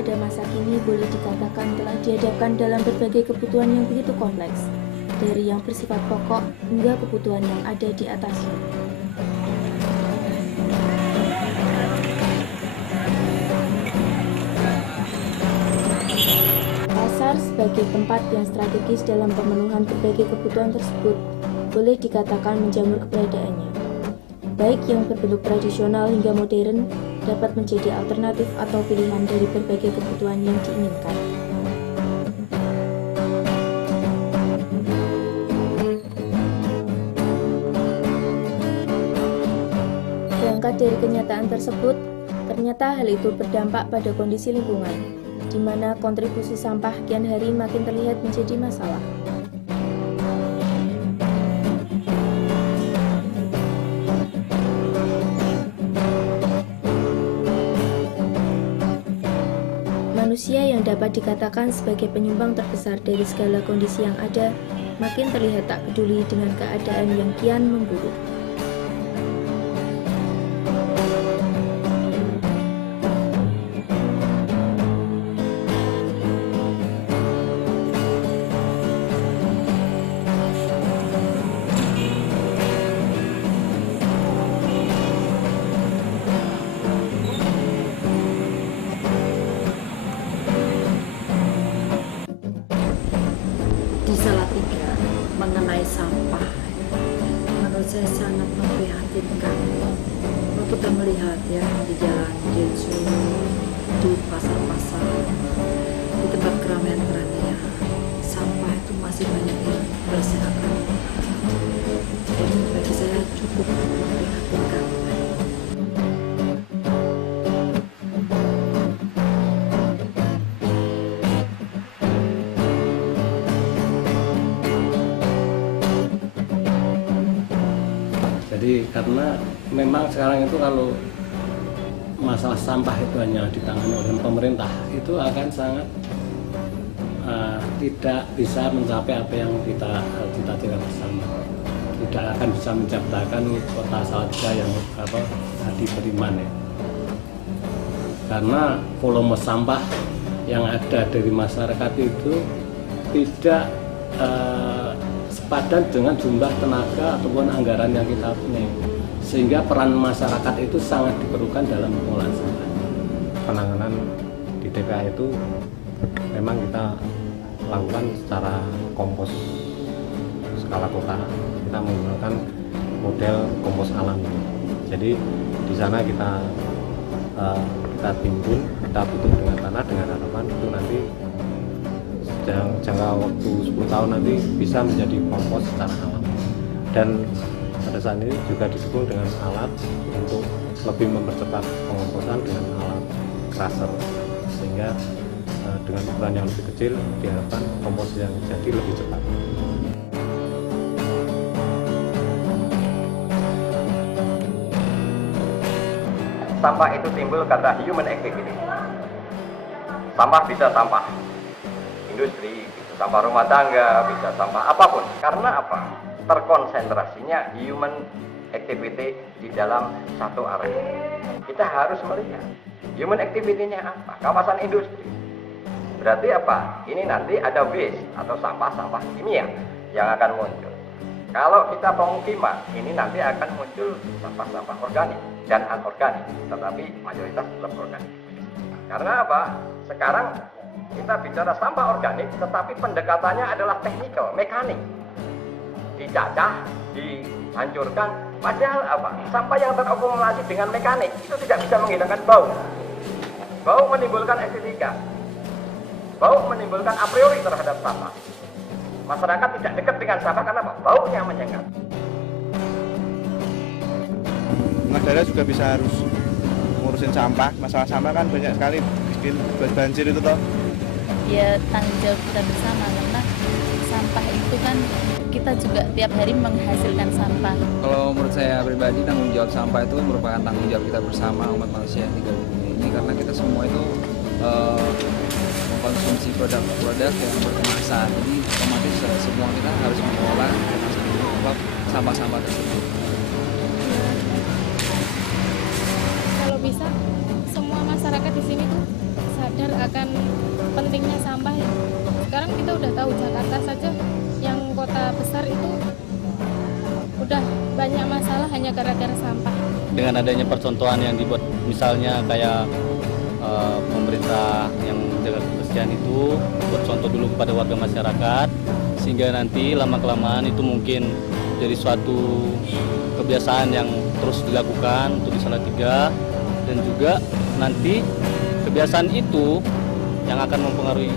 pada masa kini boleh dikatakan telah dihadapkan dalam berbagai kebutuhan yang begitu kompleks, dari yang bersifat pokok hingga kebutuhan yang ada di atasnya. Pasar sebagai tempat yang strategis dalam pemenuhan berbagai kebutuhan tersebut boleh dikatakan menjamur keberadaannya. Baik yang berbentuk tradisional hingga modern dapat menjadi alternatif atau pilihan dari berbagai kebutuhan yang diinginkan. Berangkat dari kenyataan tersebut, ternyata hal itu berdampak pada kondisi lingkungan, di mana kontribusi sampah kian hari makin terlihat menjadi masalah. Manusia yang dapat dikatakan sebagai penyumbang terbesar dari segala kondisi yang ada, makin terlihat tak peduli dengan keadaan yang kian memburuk. Di Salatiga mengenai sampah, menurut saya sangat memprihatinkan. Kalau kita melihat ya di jalan Jeju, di pasar-pasar, di tempat keramaian-keramaian, sampah itu masih banyak yang berserakan. Jadi bagi saya cukup memprihatinkan. Jadi karena memang sekarang itu kalau masalah sampah itu hanya ditangani oleh pemerintah, itu akan sangat tidak bisa mencapai apa yang kita cita-cita bersama. Tidak akan bisa menciptakan kota Salatiga yang hadi beriman ya. Karena volume sampah yang ada dari masyarakat itu tidak sepadan dengan jumlah tenaga ataupun anggaran yang kita punya, sehingga peran masyarakat itu sangat diperlukan dalam pengolahan sampah. Penanganan di TPA itu memang kita lakukan secara kompos skala kota. Kita menggunakan model kompos alami. Jadi di sana kita timbun, kita tutup dengan tanah dengan harapan itu nanti jangka waktu 10 tahun nanti bisa menjadi kompos secara alami. Dan pada saat ini juga didukung dengan alat untuk lebih mempercepat pengomposan dengan alat crusher, sehingga dengan ukuran yang lebih kecil diharapkan kompos yang jadi lebih cepat. Sampah itu timbul karena human activity. Sampah bisa sampah industri, bisa sampah rumah tangga, bisa sampah apapun. Karena apa? Terkonsentrasinya human activity di dalam satu area. Kita harus melihat human activity-nya apa? Kawasan industri. Berarti apa? Ini nanti ada waste atau sampah-sampah kimia yang akan muncul. Kalau kita pemukiman, ini nanti akan muncul sampah-sampah organik dan anorganik, tetapi mayoritas tetap organik. Karena apa? Sekarang kita bicara sampah organik, tetapi pendekatannya adalah teknikal, mekanik. Dicacah, dihancurkan, padahal apa? Sampah yang terakumulasi dengan mekanik itu tidak bisa menghilangkan bau. Bau menimbulkan estetika. Bau menimbulkan a priori terhadap sampah. Masyarakat tidak dekat dengan sampah karena apa? Baunya menyengat. Pengendara juga bisa harus ngurusin sampah. Masalah sampah kan banyak sekali bikin banjir itu toh. Ya tanggung jawab kita bersama, karena sampah itu kan kita juga tiap hari menghasilkan sampah. Kalau menurut saya pribadi, tanggung jawab sampah itu merupakan tanggung jawab kita bersama umat manusia yang tinggal di dunia ini, karena kita semua itu mengkonsumsi produk-produk yang berkemasan. Jadi otomatis semua kita harus mengolah sampah-sampah tersebut. Kalau bisa semua masyarakat di sini tuh sadar akan pentingnya sampah ya. Sekarang kita udah tahu Jakarta saja yang kota besar itu udah banyak masalah hanya gara-gara sampah. Dengan adanya percontohan yang dibuat, misalnya kayak pemerintah yang menjaga kebersihan itu bercontoh dulu kepada warga masyarakat, sehingga nanti lama-kelamaan itu mungkin jadi suatu kebiasaan yang terus dilakukan untuk di Salatiga, dan juga nanti kebiasaan itu yang akan mempengaruhi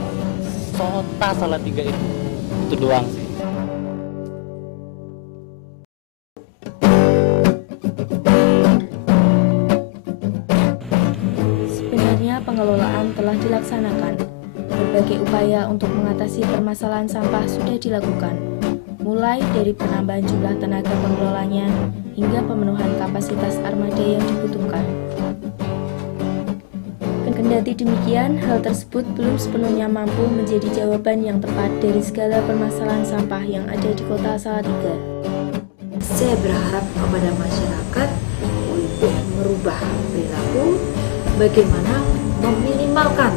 kota Salatiga itu doang sih. Sebenarnya pengelolaan telah dilaksanakan. Berbagai upaya untuk mengatasi permasalahan sampah sudah dilakukan, mulai dari penambahan jumlah tenaga pengelolanya hingga pemenuhan kapasitas armada yang dibutuhkan. Kendati demikian, hal tersebut belum sepenuhnya mampu menjadi jawaban yang tepat dari segala permasalahan sampah yang ada di kota Salatiga. Saya berharap kepada masyarakat untuk merubah perilaku, bagaimana meminimalkan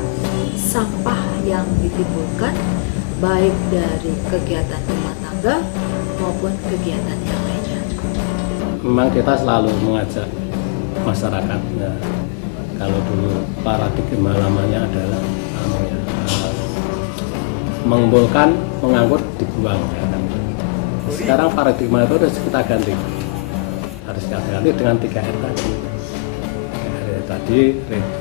sampah yang ditimbulkan baik dari kegiatan rumah tangga maupun kegiatan yang lainnya. Memang kita selalu mengajak masyarakat, nah, kalau dulu paradigma lamanya adalah mengumpulkan, mengangkut, dibuang. Sekarang paradigma itu harus kita ganti dengan 3R tadi. 3R tadi,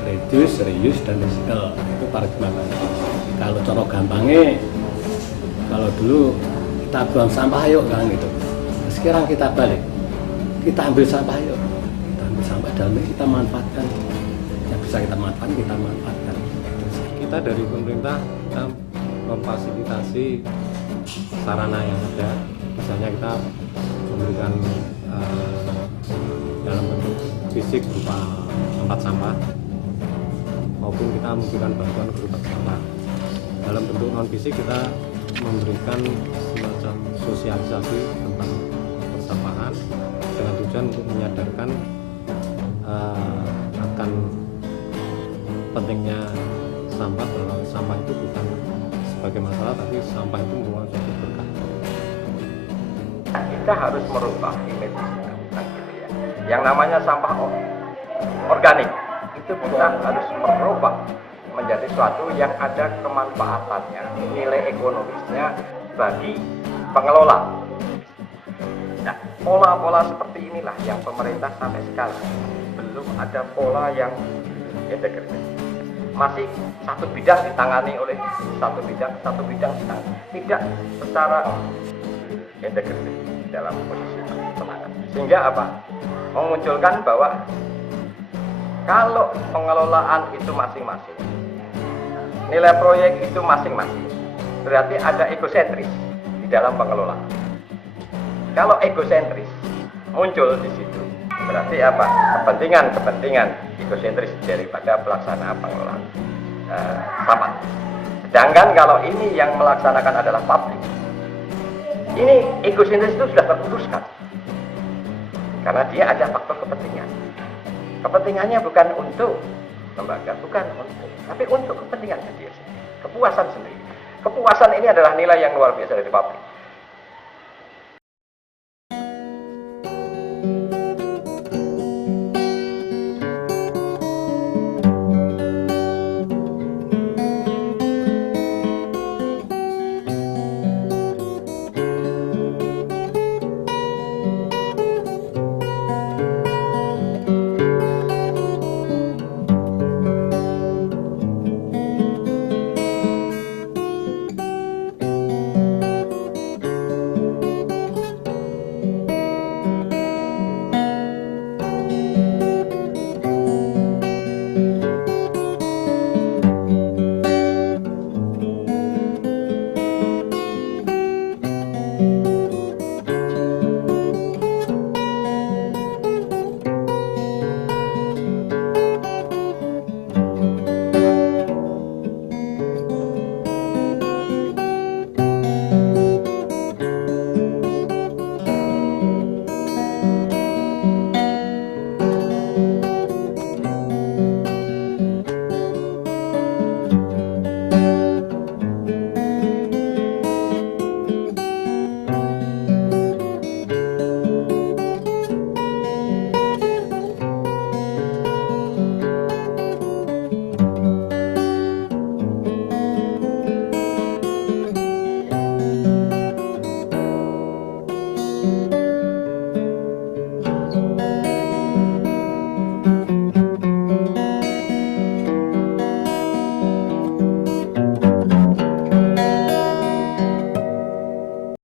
reduce, reuse, dan recycle. Itu paradigma baru. Kalau cara gampangnya, kalau dulu kita buang sampah yuk kan gitu. Sekarang kita balik, kita ambil sampah yuk. Kita ambil sampah dalamnya, kita manfaatkan. Yang bisa kita manfaatkan. Kita dari pemerintah kita memfasilitasi sarana yang ada, misalnya kita memberikan dalam bentuk fisik berupa tempat sampah, maupun kita memberikan bantuan berupa sampah. Dalam bentuk non fisik kita memberikan semacam sosialisasi tentang persampahan dengan tujuan untuk menyadarkan akan pentingnya sampah, bahwa sampah itu bukan sebagai masalah, tapi sampah itu merupakan suatu berkah. Kita harus merubah image kan gitu ya. Yang namanya sampah organik itu kita harus merubah menjadi suatu yang ada kemanfaatannya, nilai ekonomisnya bagi pengelola. Nah, pola-pola seperti inilah yang pemerintah sampai sekarang belum ada pola yang integratif. Masih satu bidang ditangani oleh satu bidang ditangani, tidak secara integratif dalam posisi penanganan. Sehingga apa? Memunculkan bahwa kalau pengelolaan itu masing-masing, nilai proyek itu masing-masing, berarti ada egosentris di dalam pengelolaan. Kalau egosentris muncul di situ, berarti apa? Kepentingan egosentris daripada pelaksanaan pengelolaan sampah. Sedangkan kalau ini yang melaksanakan adalah publik, ini egosentris itu sudah terputuskan, karena dia ada faktor kepentingan. Kepentingannya bukan untuk lembaga, bukan untuk, tapi untuk kepentingannya dia sendiri, kepuasan sendiri. Kepuasan ini adalah nilai yang luar biasa dari publik.